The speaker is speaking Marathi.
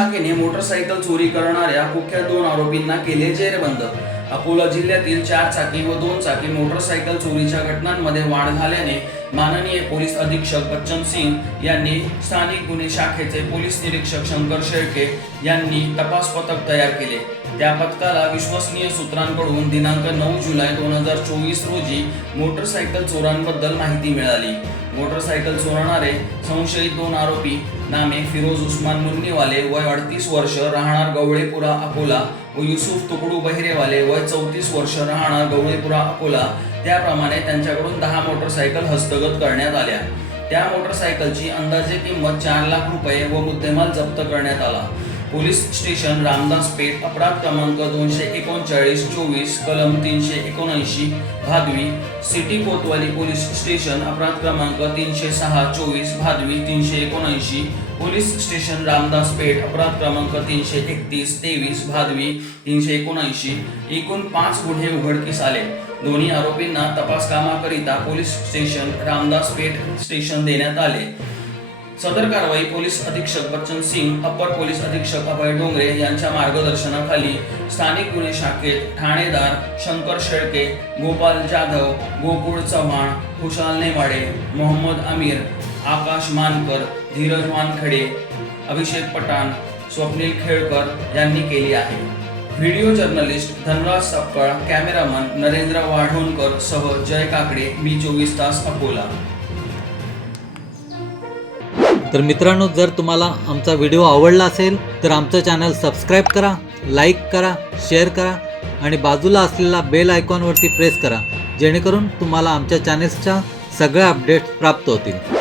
शाखेने मोटरसायकल चोरी करणाऱ्या कुख्यात 2 आरोपींना केले जेरबंद। अकोला जिल्ह्यातील 4 चाकी व 2 चाकी मोटरसायकल चोरीच्या घटनांमध्ये वाढ झाल्याने माननीय पोलीस अधीक्षक बच्चन सिंग यांनी स्थानिक गुन्हे शाखेचे पोलीस निरीक्षक शंकर शेळके यांनी तपास पथक तयार केले। त्या पथकाला विश्वसनीय सूत्रांकडून दिनांक 9 जुलै 2024 रोजी मोटरसायकल चोरांबद्दल माहिती मिळाली। मोटरसायकल चोरणारे संशयित 2 आरोपी नामे फिरोज उस्मान मुन्नीवाले वय 38 वर्ष राहणार गवळेपुरा अकोला व युसुफ तुकडू बहिरेवाले वय 34 वर्ष राहणार गवळेपुरा अकोला त्याप्रमाणे त्यांच्याकडून 10 मोटरसायकल हस्तगत करण्यात आल्या। त्या मोटरसायकलची अंदाजे किंमत 4 लाख रुपये व मुद्देमाल जप्त करण्यात आला। पोलीस स्टेशन रामदास पेठ अपराध क्रमांक 239/24 कलम 379 भादवी सिटी कोतवाली पोलीस स्टेशन अपराध क्रमांक 306/24 भादवी 379 पोलीस स्टेशन रामदास पेठ अपराध क्रमांक 331/23 भादवी 379 एकूण 5 गुन्हे उघडकीस आले। दोन्ही आरोपींना तपास कामाकरिता पोलीस स्टेशन रामदास पेठ स्टेशन देण्यात आले। सदर कारवाई पोलीस अधीक्षक बच्चन सिंग, अपर पोलीस अधीक्षक अभय डोंगरे यांच्या मार्गदर्शनाखाली स्थानिक गुन्हे शाखेत ठाणेदार शंकर शेळके, गोपाल जाधव, गोकुळ चव्हाण, खुशाल नेवाडे, मोहम्मद आमिर, आकाश मानकर, धीरज वानखडे, अभिषेक पठाण, स्वप्नील खेळकर यांनी केली आहे। Video journalist Dhanraj Sapkal, cameraman Narendra Wadhonkar सह जय काकडे, मी24 तास अकोला। तर मित्रांनो, जर तुम्हाला आमचा व्हिडिओ आवडला असेल तर आमचं चॅनल सबस्क्राईब करा, लाईक करा, शेअर करा आणि बाजूला असलेला बेल आयकॉनवरती प्रेस करा, जेणेकरून तुम्हाला आमच्या चॅनेल्सच्या सगळ्या अपडेट्स प्राप्त होतील।